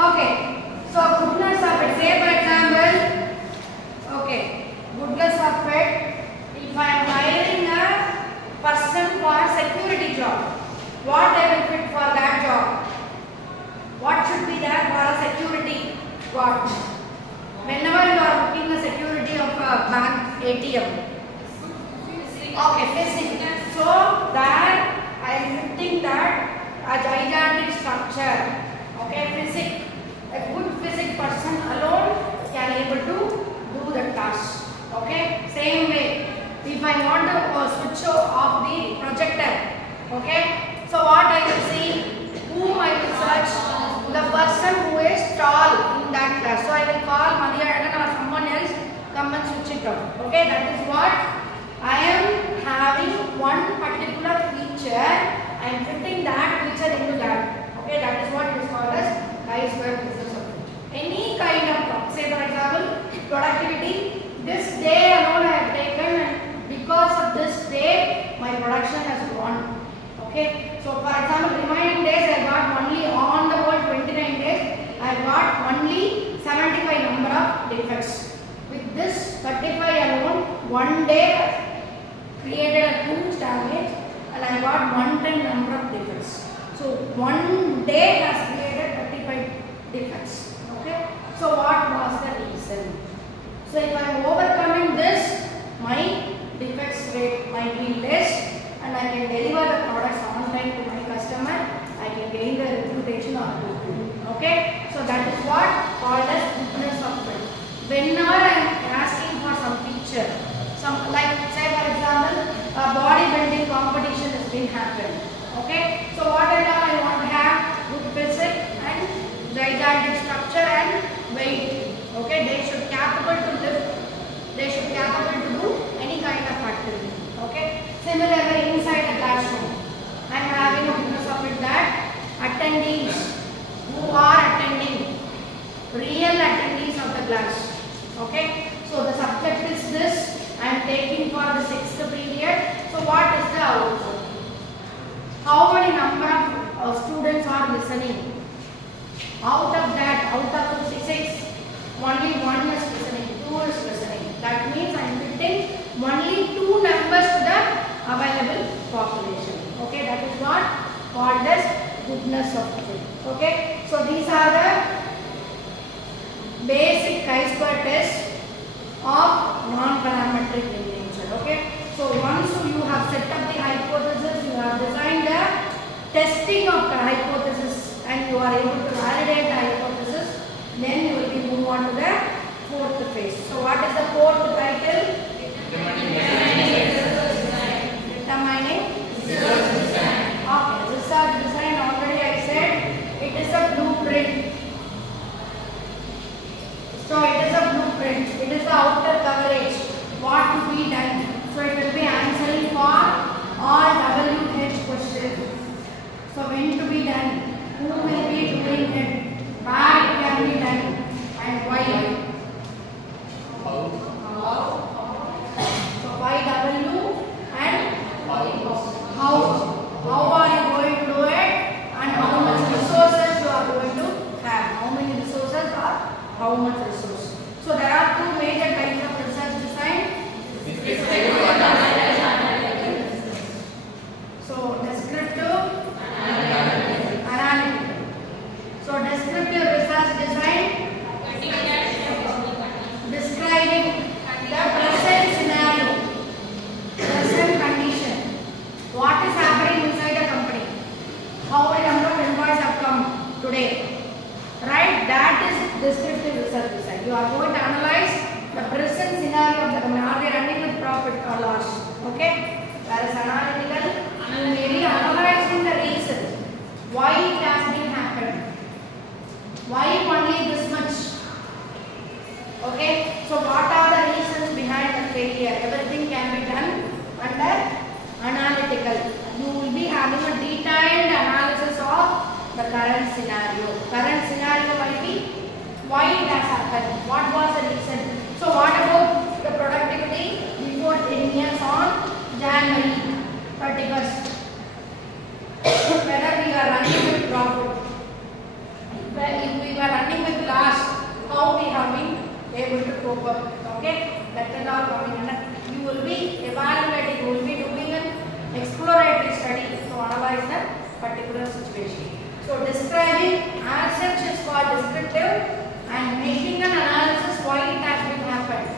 Okay. So goodness of it. Say for example, okay, goodness of it. If I am hiring a person for a security job, what I will fit for that job? What should be there for a security guard? Whenever you are booking the security of a bank ATM. Okay, physics. So that I am fitting that a gigantic structure. Okay, physics. A good physics person alone can able to do the task. Okay, same way. If I want to switch off the projector, okay. So what I will see, whom I will search, the person who is tall in that class. So I will call Madhyanan or someone else, come and switch it off. Okay, that is what I am having one particular feature. I am fitting that feature into that. Okay, that is what is called as chi-square business of it. Any kind of, say for example, productivity. This day alone I have taken, and because of this day, my production has gone. Okay, so for example, remaining days I got only on the whole 29 days, I got only 75 number of defects. With this 35 alone, one day created a huge damage, and I got 110 number of defects. So one day has created 35 defects. Okay, so what was the reason? So if I am overcoming this, my defects rate might be less, and I can deliver the products on time to my customer. I can gain the reputation of good. Okay, so that is what called as goodness of it. Whenever I am asking for some feature, some like say for example, a bodybuilding competition has been happened. Okay, so what I want to have good physics and gigantic structure and weight. Okay, they should capable to lift. They should capable to do any kind of activity. Okay. Similarly, inside the classroom, I am having a goodness of it that attendees who are attending, real attendees of the class. Okay. So the subject is this. I am taking for the 6th period. So what is the output? How many number of students are listening? Out of that, out of the 6, only 1 is listening, 2 is listening. That means I am fitting only 2 numbers to the available population. Okay, that is what called as goodness of it. Okay, so these are the basic chi-square test of non-parametric in nature. Okay, so once you have set up the hypothesis, you have designed the testing of the hypothesis, and you are able to validate the hypothesis, then you will be move on to the 4th phase. So what is the 4th title? Determining research design. Okay, research design, already I said it is a blueprint. So it is a blueprint. It is the outer coverage. What to be done. So it will be answering for all WH questions. So when to be done, who will be doing it, where it can be done, and why. So why W and how are you going to do it, and how much resources you are going to have, how many resources or how much resource. So there are 2 major types of research design. So descriptive, analytical. So descriptive research design, describing the present scenario, present condition, what is happening inside the company, how many number of employees have come today, right? That is descriptive research design. You are going to analyze the present scenario of the company. Are they running with profit or loss? Okay. Whereas analytical, you may be analyzing the reason why it has been happened, why only this much. Okay, so what are the reasons behind the failure? Everything can be done under analytical. You will be having a detailed analysis of the current scenario. Current scenario might be why it has happened, what was the reason. So what about the productivity before 10 years on January 31st? Whether we are running with profit. If we were So describing as such is called descriptive, and making an analysis why it has been happened.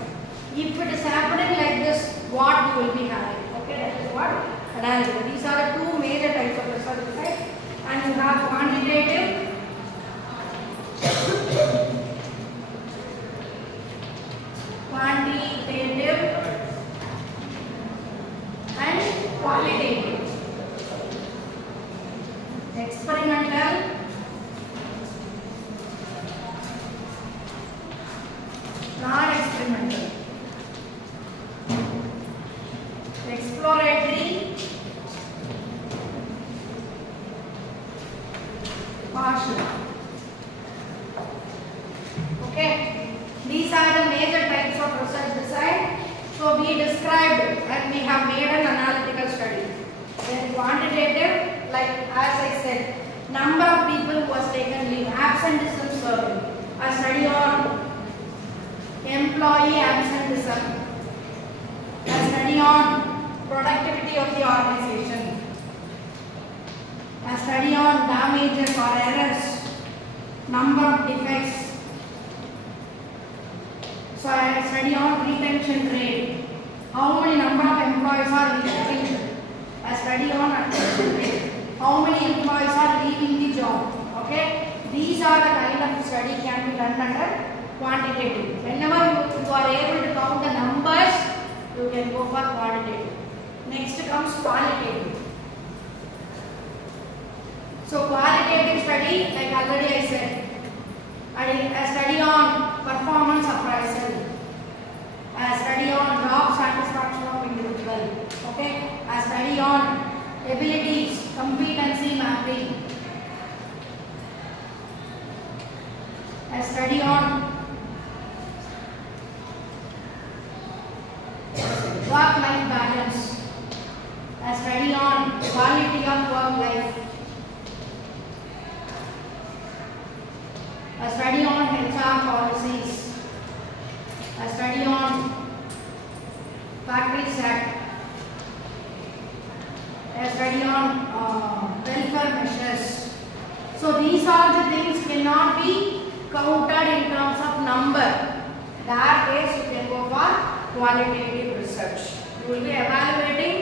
If it is happening like this, what you will be having. Okay, that is what analysis. These are the two major types of research design, and you have quantitative and qualitative. Experimental, non-experimental. Exploratory, partial. Okay, these are the major types of research design. So we described and we have made an analytical study. Then quantitative, like as I said, number of people who has taken leave, absenteeism survey, a study on employee absenteeism, a study on productivity of the organization, a study on damages or errors, number of defects. So a study on retention rate, how many number of employees are leaving, a study on attrition rate, how many employees are leaving the job. Okay, these are the kind of study can be done under quantitative. Whenever you are able to count the numbers, you can go for quantitative. Next comes qualitative. So qualitative study, like already I said, a study on performance appraisal, a study on job satisfaction of individual, okay, a study on abilities, competency mapping, a study on work-life balance, a study on quality of work life, a study on HR policies, a study on Factories Act, a study on welfare measures. So these are the things cannot be counted in terms of number. That case you can go for qualitative research. You will be evaluating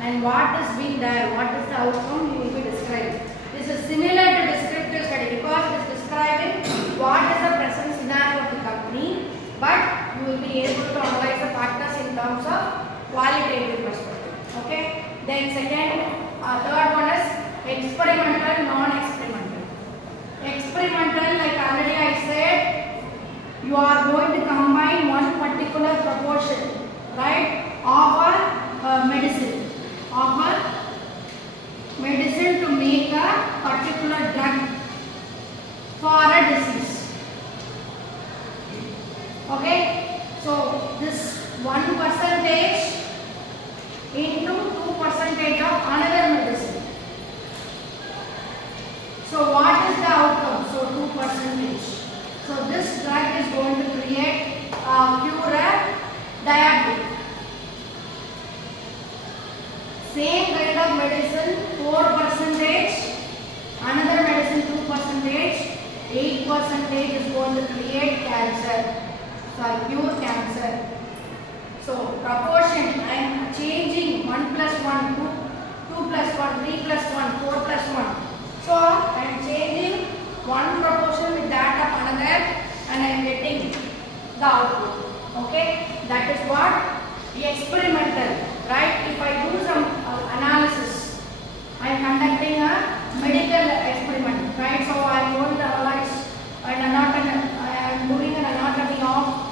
and what has been there, what is the outcome you will be describing. This is similar to descriptive study because it is describing what is the present scenario of the company, but you will be able to analyze the factors in terms of qualitative perspective. Okay. Then third one is experimental, non-experimental. Experimental, like already I said, you are going to combine one particular proportion, right, of a medicine to make a particular drug for a disease. Okay, so this 1% into 2% of another medicine. So what is the outcome? So 2%. So this drug is going to create cure diabetes. Same kind of medicine 4%, another medicine 2%, 8% is going to create cancer. So I cure cancer. So proportion, I am changing 1 plus 1, 2 plus 1, 3 plus 1, 4 plus 1. So I am changing one proportion with that of another and I am getting the output. Okay, that is what the experimental, right? If I do some analysis, I am conducting a medical experiment, right? So I am going to analyze an anatomy, I am doing an anatomy of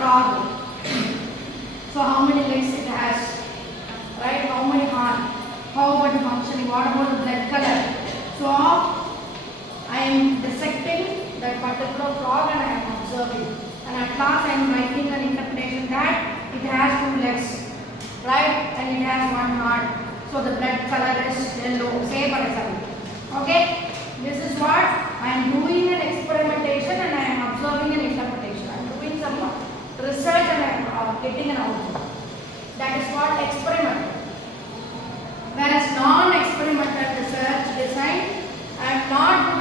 frog. So how many legs it has, right? How many heart? How about the functioning? What about the blood color? So I am dissecting that particular frog and I am observing. And at last I am writing an interpretation that it has 2 legs, right? And it has 1 heart. So the blood color is yellow. Say for example. Okay? This is what I am doing an experimentation and I am observing an interpretation. I am doing some research and I am getting an output. That is called experimental. Whereas non-experimental research design, I am not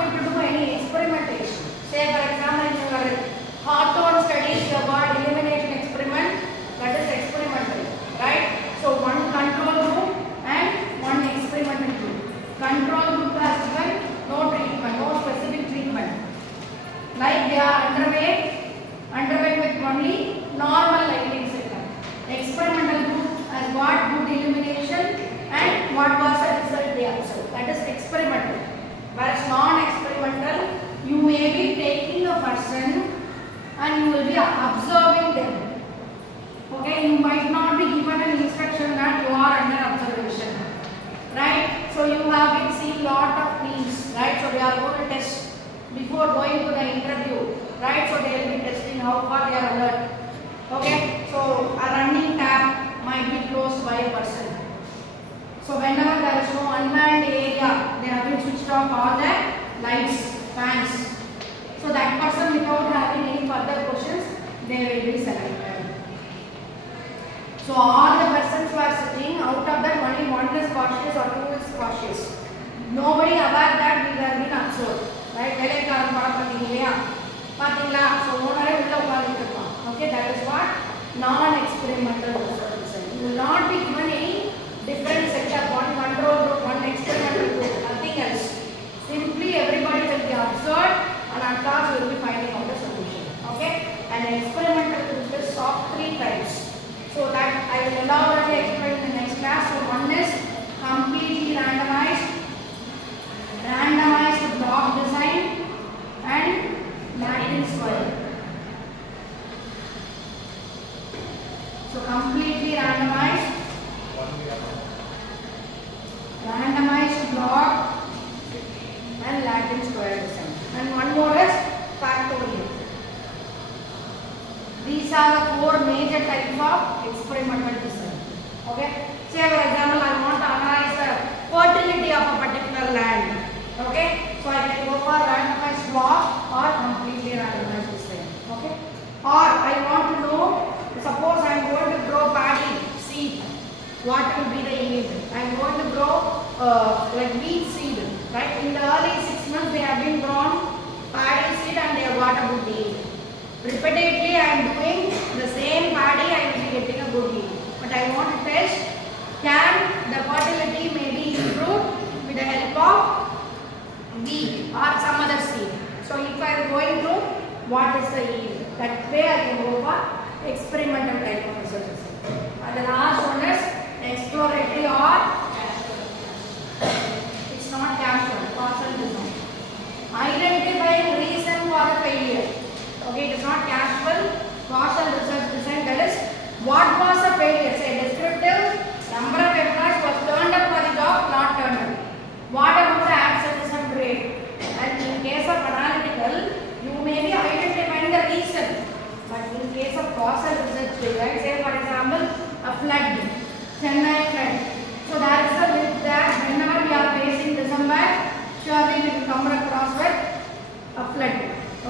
are underway with only normal lighting setup. Experimental group has got good illumination and what was the result they observed. That is experimental. Whereas non-experimental, you may be taking a person and you will be observing them. Okay, you might not be given an instruction that you are under observation. Right? So you have been seeing lot of means. Right? So we are going to test before going to the interview. Right? So they will be testing how far they are alert. Okay? So a running tap might be closed by a person. So whenever there is no unmanned area, they have been switched off all the lights, fans. So that person, without having any further questions, they will be selected. So all the persons who are sitting, out of that only one is cautious or two is cautious. Nobody aware that we have been observed. Right? So okay, that is what non-experimental research. You will not be given any different setup, one control group, one experimental group, nothing else. Simply everybody will be observed and at last you will be finding out the solution. Okay? And experimental group is of 3 types. So that I will elaborately explain in the next class. So one is completely randomized block design and Latin square. So completely randomized block and Latin square design. And one more is factorial. These are the 4 major types of experimental design. Okay. Say for example, I want to analyze the fertility of a particular land. Okay. So I can go for randomized block or completely randomized design. Okay. Or I want to know, suppose I am going to grow paddy seed. What will be the yield? I am going to grow like wheat seed. Right. In the early 6 months they have been grown paddy seed and they have got a good yield. Repeatedly I am doing the same paddy, I will be getting a good yield. But I want to test, can the fertility may be improved with the help of wheat or some other seed. So if I am going through, what is the yield? That way I can go for experimental type of research. And the last one is exploratory or it's not casual, causal design. Identifying reason for the failure. Okay, it is not casual, causal research design. That is, what was the failure? Say descriptive, number of employees was turned up for the job, not turned up. What about the absenteeism rate? And in case of analytical, you may be identifying the reason. But in case of causal research design, say for example, a flood, Chennai flood. So there is a myth that whenever we are facing December, surely we will come across with a flood.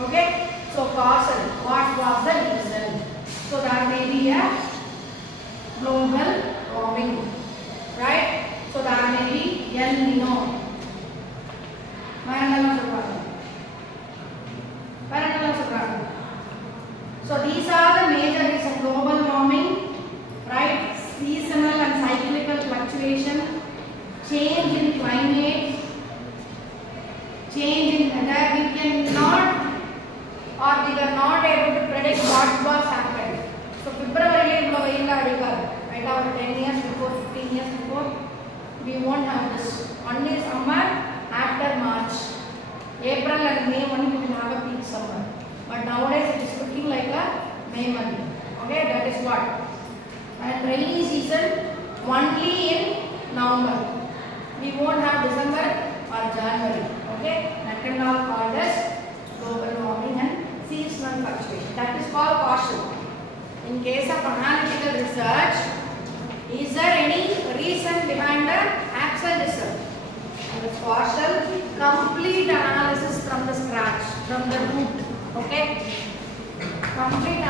Okay? So causal, what was the reason? So there may be a global warming, right? So there may be El Nino. So these are the major reasons: global warming, right? Seasonal and cyclical fluctuation, change in climate, change in weather. We cannot or we were not able to predict what was happened. So February right now 10 years before, 15 years before, we won't have this. Only summer after March. April and May only we will have a peak summer. But nowadays it is looking like a May month. Okay, that is what. And rainy season only in November. We won't have December or January. Okay, that can all called as global warming and seasonal fluctuation. That is called causal. In case of analytical research, is there any reason behind the actual research? And it's causal, complete analysis from the scratch, from the root. Okay? Complete